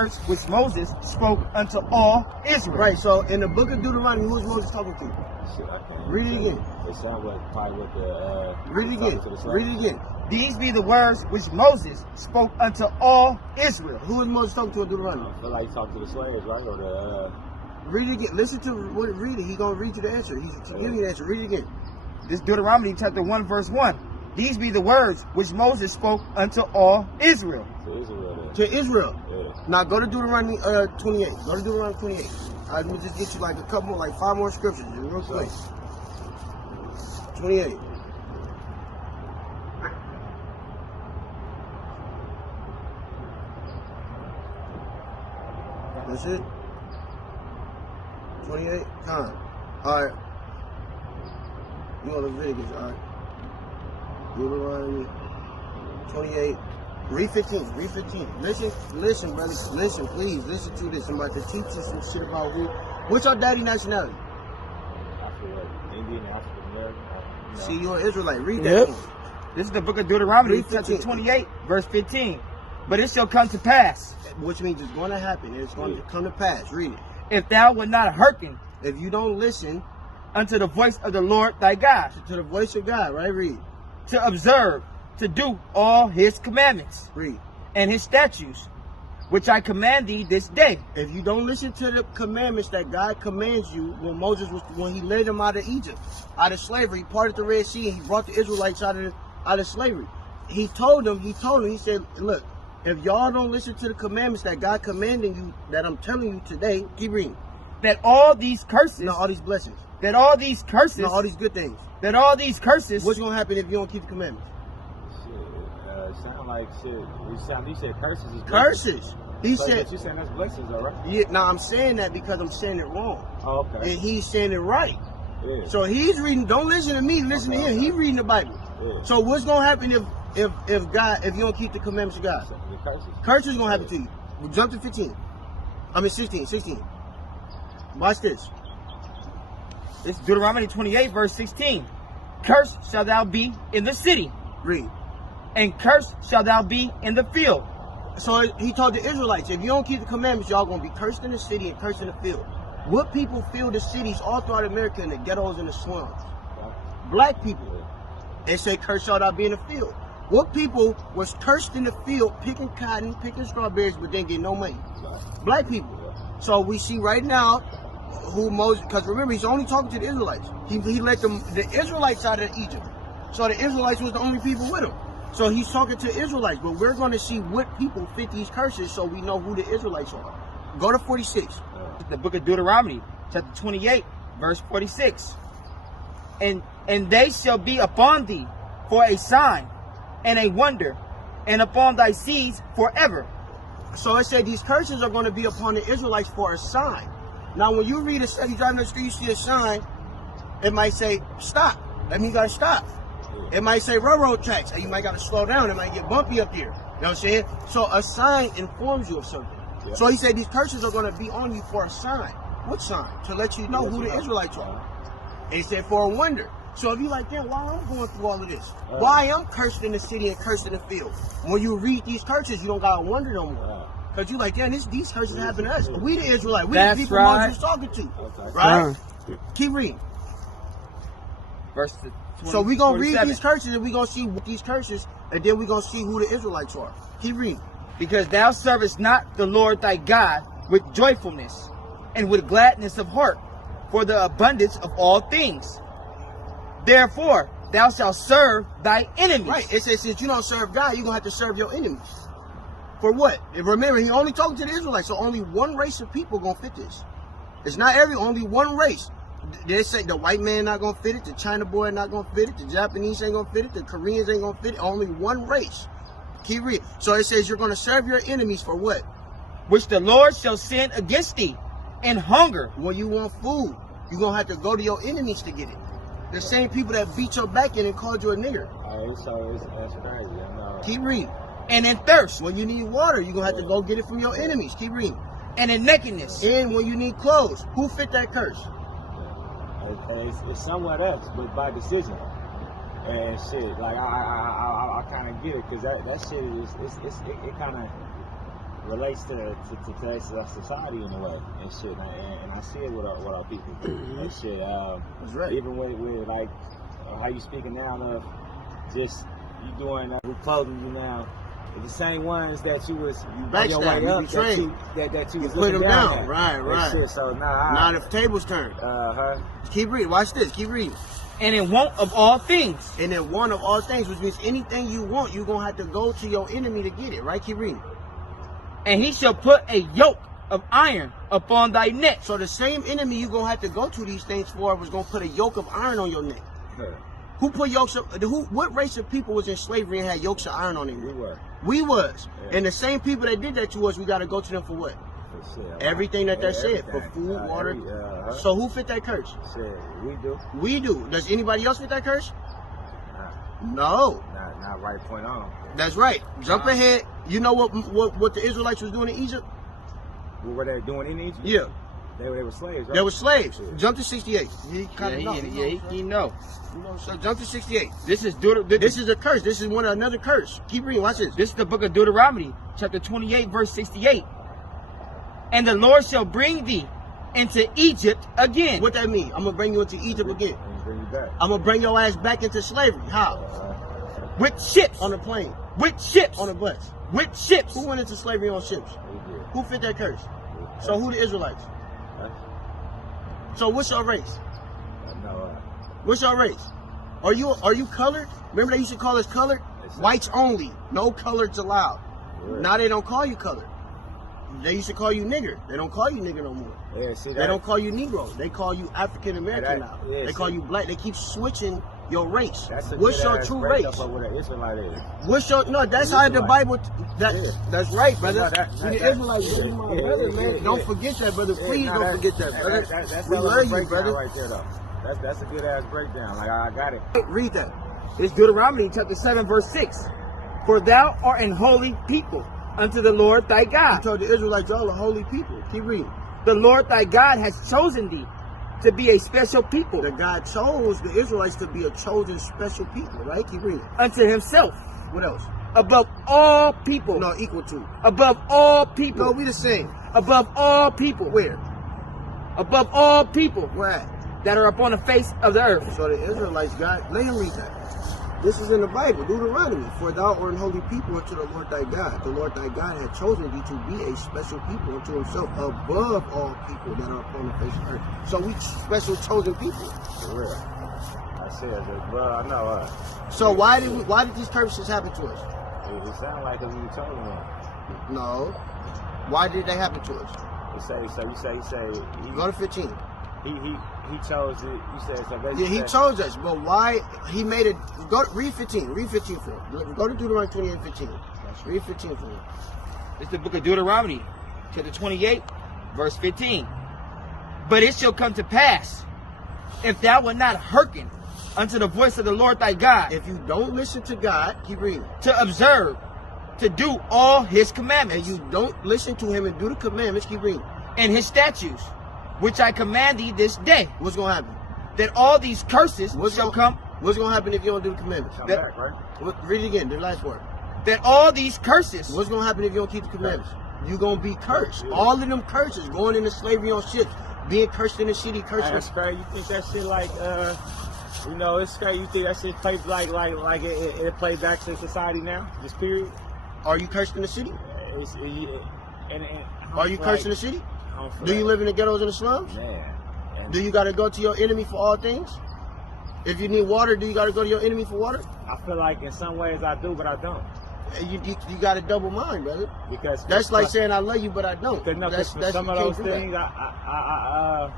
words which Moses spoke unto all Israel. Right, so in the book of Deuteronomy, who is Moses talking to? Shit, I can't Read it again. It sounds like probably what the Read it talking again. to the Read it again. These be the words which Moses spoke unto all Israel. Who is Moses talking to in Deuteronomy? I feel like he's talking to the slaves, right? Or the Read it again. Listen to what read it. He's gonna read you the answer. He's giving you the answer. Read it again. This Deuteronomy chapter 1 verse 1. These be the words which Moses spoke unto all Israel. to Israel. There. To Israel. Yeah. Now go to Deuteronomy 28. Go to Deuteronomy 28. I'm gonna just get you like a couple, like 5 more scriptures, just real quick. 28. That's it. 28. Time. All right. You want Leviticus? All right. Deuteronomy 28. Read 15. Read 15. Listen, brother. Listen, please. Listen to this. I'm about to teach you some shit about who. What's your daddy nationality? I feel like Indian, African American. See, you're an Israelite. Read Yep. that. This is the book of Deuteronomy Read chapter 15. 28 verse 15. But it shall come to pass, Which means it's going to happen. It's going to come to pass. Read it. if thou wilt not hearken If you don't listen unto the voice of the Lord thy God, to the voice of God, right? Read. to observe, to do all his commandments Read. and his statutes, which I command thee this day. If you don't listen to the commandments that God commands you, when he led them out of Egypt, out of slavery, he parted the Red Sea, and he brought the Israelites out of slavery. He told them, he said, look, if y'all don't listen to the commandments that God commanding you, that I'm telling you today, keep reading. That all these curses, No, all these blessings. that all these curses, No, all these good things. that all these curses, What's going to happen if you don't keep the commandments? Shit, sound like shit. You said curses is blessings. Curses. He So said, you saying that's blessings, all right? yeah, now I'm saying that because I'm saying it wrong. Oh, okay. And he's saying it right. Yeah. So he's reading, don't listen to me, listen to him. He's reading the Bible. Yeah. So what's gonna happen if you don't keep the commandments of God? The curses. Curses gonna happen to you. We jump to 15. I mean 16. Watch this. it's Deuteronomy 28 verse 16. Cursed shalt thou be in the city, Read. and cursed shalt thou be in the field. So he told the Israelites, if you don't keep the commandments, y'all gonna be cursed in the city and cursed in the field. What people fill the cities all throughout America in the ghettos and the slums? Black people. They say cursed shalt thou be in the field. What people was cursed in the field picking cotton, picking strawberries, but didn't get no money? Black people. So we see right now who Moses, because remember, he's only talking to the Israelites. He let the Israelites out of Egypt. So the Israelites was the only people with him. So he's talking to Israelites, but we're going to see what people fit these curses so we know who the Israelites are. Go to 46. The book of Deuteronomy, chapter 28, verse 46. And they shall be upon thee for a sign and a wonder, and upon thy seeds forever. So it said these curses are going to be upon the Israelites for a sign. Now, when you read you driving down the street, you see a sign, it might say, stop. That means you got to stop. It might say railroad tracks. You might got to slow down. It might get bumpy up here. You know what I'm saying? So a sign informs you of something. Yeah. So he said these curses are going to be on you for a sign. What sign? To let you know who the Israelites are. And he said for a wonder. So if you like, damn, why I'm going through all of this? Why I'm cursed in the city and cursed in the field? When you read these curses, you don't got to wonder no more. Because you like, damn, these curses happen to us. We the Israelites. We That's the people right. Moses was talking to. Okay. Right? Keep reading. Verse 20, So we're going to read 47. these curses and we're going to see what these curses, and then we're going to see who the Israelites are. Keep reading. Because thou servest not the Lord thy God with joyfulness and with gladness of heart for the abundance of all things. Therefore, thou shalt serve thy enemies. Right. It says, since you don't serve God, you're going to have to serve your enemies. For what? And remember, he only talking to the Israelites, so only one race of people going to fit this. It's not only one race. They say the white man not going to fit it, the China boy not going to fit it, the Japanese ain't going to fit it, the Koreans ain't going to fit it. Only one race. Keep reading. So it says you're going to serve your enemies for what? Which the Lord shall send against thee in hunger. When you want food, you're going to have to go to your enemies to get it. The same people that beat your back in and called you a nigger. Alright, so that's crazy. I know. Keep reading. And in thirst, When you need water, you're going to have to go get it from your enemies. Keep reading. and in nakedness. And when you need clothes, who fit that curse? It's somewhat else, but by decision. And shit, like I kind of get it, cause that shit is it kind of relates to today's society in a way and shit. And I see it with our people and shit. That's right. Even with like how you speaking now of just you doing who clothing you now. The same ones that you was on your way up that you was put looking them down down. at. Right, And right. Shit, so now Now the tables turn. Keep reading. Watch this. Keep reading. And in want of all things. And then one of all things, which means anything you want, you're going to have to go to your enemy to get it, right? Keep reading. And he shall put a yoke of iron upon thy neck. So the same enemy you're going to have to go to these things for was going to put a yoke of iron on your neck. Who put yokes of, what race of people was in slavery and had yokes of iron on them? We were. We was. Yeah. And the same people that did that to us, we got to go to them for what? For shit, Everything that they said. For everything. food, water. So So who fit that curse? shit, we do. We do. Does anybody else fit that curse? Nah, No. not right point on. That's right. Jump ahead. You know what the Israelites was doing in Egypt? What were they doing in Egypt? Yeah. They were slaves, right? They were slaves. Yeah. Jump to 68. He Yeah, kind of he know. So jump to 68. This is This is a curse. This is another curse. Keep reading. Watch this. This is the book of Deuteronomy, chapter 28, verse 68. And the Lord shall bring thee into Egypt again. What that mean? I'm gonna bring you into Egypt again. And bring you back. I'm gonna bring your ass back into slavery. How? With ships. On the plane. With ships. On the bus. With ships. Who went into slavery on ships? We did. Who fit that curse? So who the Israelites? So what's your race? No, What's your race? Are you colored? Remember they used to call us colored? Whites only. No coloreds allowed. Now they don't call you colored. They used to call you nigger. They don't call you nigger no more. yeah, see They don't call you Negro. They call you African American now. Yeah, They call you black. They keep switching your race. That's a What's your good-ass true breakup race? of what an Israelite is. What's your that's how the Bible. Yeah. That's right, brother. No, that- You the that- Israelites, yeah, you're my yeah, brother, yeah, man. yeah, Don't yeah. forget that, brother. Please Yeah, don't forget that, brother. That's We a love you, breakdown brother. right there, though. That's a good ass breakdown. Like I got it. Read that. It's Deuteronomy, chapter 7, verse 6. For thou art an holy people unto the Lord thy He God. told the Israelites, y'all are holy people. Keep reading. The Lord thy God has chosen thee to be a special people That God chose the Israelites to be a chosen special people, right? Keep reading. unto himself What else? above all people. No, equal to. Above all people. No, we the same. Above all people. Where? Above all people Where at? that are upon the face of the earth. So the Israelites got, let him read that. This is in the Bible, Deuteronomy. For thou art an holy people unto the Lord thy God. The Lord thy God had chosen thee to be a special people unto himself above all people that are upon the face of the earth. So we special chosen people. For real. I said, bro, I know. So why did these curses happen to us? It sounded like we were chosen one. No. Why did they happen to us? You say Go to 15. he chose it. You said so. Yeah, he chose us, but why he made it? Read 15. Read 15 for him. Go to Deuteronomy 28:15. Read 15 for him. It's the book of Deuteronomy, chapter 28, verse 15. But it shall come to pass, if thou wilt not hearken unto the voice of the Lord thy God, If you don't listen to God, keep reading. to observe, to do all his And commandments you don't listen to him and do the commandments, keep reading. and his statutes, which I command thee this day, What's gonna happen? that all these curses What's shall gonna, come, What's gonna happen if you don't do the commandments? Come that- back, right? Read it again. The last word. that all these curses What's gonna happen if you don't keep the commandments? You're gonna be cursed. All of them curses, going into slavery on ships, being cursed in the city, cursed. That's crazy. You think that shit like it's crazy. You think that shit plays like it plays back to society now? Just period. Are you cursed in the city? And Are you cursed in the city? the Do you live in the ghettos and the slums? Man. And Do you gotta go to your enemy for all things? If you need water, do you gotta go to your enemy for water? I feel like in some ways I do, but I don't. You got a double mind, brother. Because That's like saying I love you, but I don't. Because for some you of can't those do that. things, I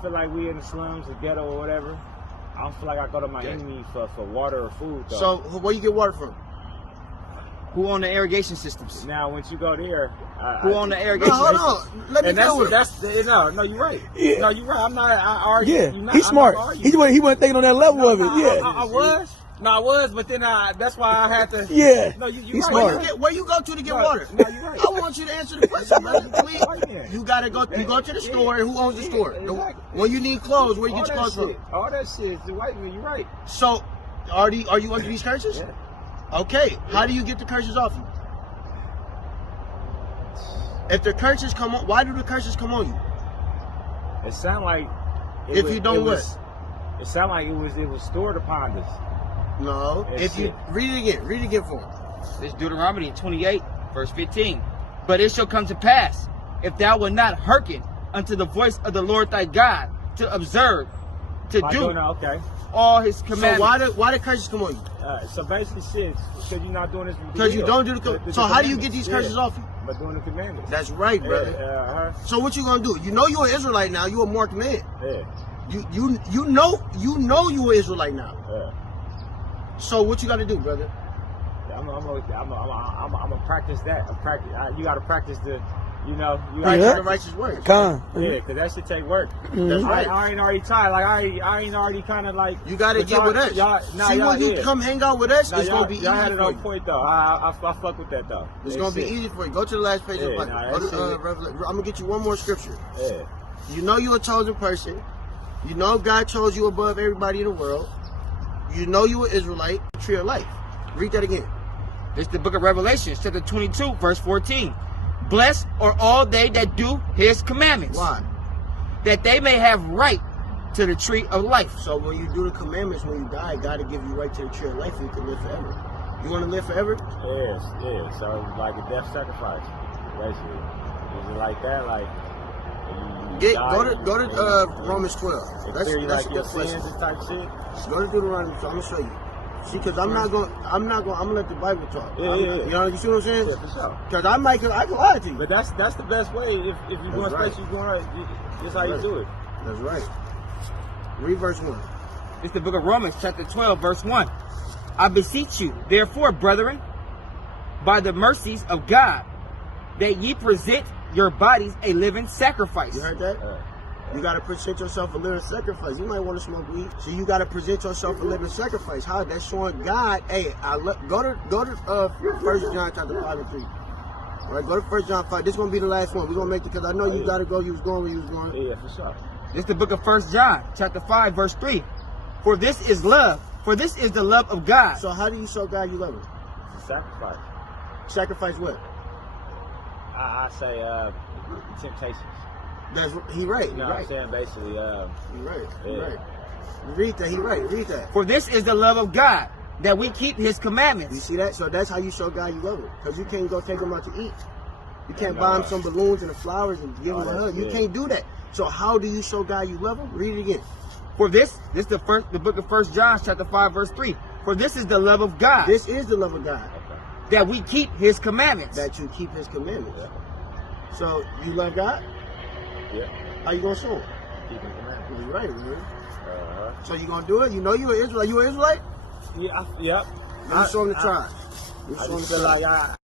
feel like we in the slums, the ghetto or whatever. I don't feel like I go to my enemy for water or food. Though. So where you get water from? who own the irrigation systems. Now, once you go there, Who own the No, irrigation hold systems. on. Let me and deal with it. that's no, you're right. Yeah. No, you're right. I'm not. I argue. Yeah, You're not, he's I'm smart. not He arguing. wasn't thinking on that level of it. No, Yeah, I was. No, I was, but then that's why I had to. yeah. No, you He's right. smart. Where you go to get No, water? no, you're right. I want you to answer the question, brother. Please. Yeah. You gotta go. You go to the store, and who owns the store? Exactly. When you need clothes, where you All get your that clothes shit. from? All that shit is the white man. You're right. So, are you under these curses? Yeah. Okay. How do you get the curses off you? If the curses come on, why do the curses come on you? It sound like If you don't what? It sound like it was stored upon us. No. That's If you it. read it again for him. This is Deuteronomy 28, verse 15. But it shall come to pass, if thou wilt not hearken unto the voice of the Lord thy God, to observe, to do Okay. all his So commandments. why the curses come on you? So basically, shit, because you're not doing this. Because you don't do the. So how do you get these curses off you? By doing the commandments. That's right, brother. So what you gonna do? You know you're an Israelite now. You're a marked man. Yeah. You know you're an Israelite now. Yeah. So what you got to do, brother? I'm gonna practice that. You gotta practice the, you Practice gotta the righteous words. Yeah, because that should take work. That's right. I ain't already tried. Like I ain't already kind of like. You got to get with us. See, when you come hang out with us, it's gonna be easy Y'all had it for on you. point though. I fuck with that though. It's gonna be easy for you. Go to the last page of the Yeah, Bible. nah, Go to that's it. Revelation. I'm gonna get you one more scripture. Yeah. You know you're a chosen person. You know God chose you above everybody in the world. You know you an Israelite. Tree of life. Read that again. This is the book of Revelation, chapter 22, verse 14. Blessed are all they that do his commandments. Why? That they may have right to the tree of life. So when you do the commandments, when you die, God will give you right to the tree of life and you can live forever. You want to live forever? Yes, yeah. So like a death sacrifice, basically. Is it like that? Like you Go to Romans 12. That's like a your good question. sins and type shit. Go to Deuteronomy. So I'm gonna show you. See, because I'm gonna let the Bible talk. Yeah. You know, you see what I'm saying? Yeah, for sure. Because I can lie to you. But that's the best way. If you're doing right. special, you're doing right. That's how you do it. That's right. Read verse 1. This is the book of Romans, chapter 12, verse 1. I beseech you, therefore, brethren, by the mercies of God, that ye present your bodies a living sacrifice. You heard that? You got to present yourself a living sacrifice. You might want to smoke weed. So you got to present yourself a living sacrifice. How? That's showing God, hey, go to 1 John chapter 5 and 3. All right, go to 1 John 5. This is going to be the last one. We're going to make it because I know you got to go. You was going where you was going. Yeah, for sure. This is the book of 1 John, chapter 5, verse 3. For this is love. For this is the love of God. So how do you show God you love him? It's a sacrifice. Sacrifice what? I say temptations. He right. You know what I'm saying? Basically, He right. He yeah. right. Read that. He right. Read that. For this is the love of God, that we keep his You commandments. see that? So that's how you show God you love him. Because you can't go take him out to eat. You can't buy him some balloons and the flowers and give him a hug. You can't do that. So how do you show God you love him? Read it again. For this is the book of 1 John, chapter 5, verse 3. For this is the love of God, This is the love of God. that we keep his commandments. That you keep his commandments. So you love God? yeah. How you gonna show him? Keeping commandments. You're right, man. So you gonna do it? You know you're an Israelite. You an Israelite? Yeah. Yep. Let me show him the tribes. Let me I show him just the feel tribes. like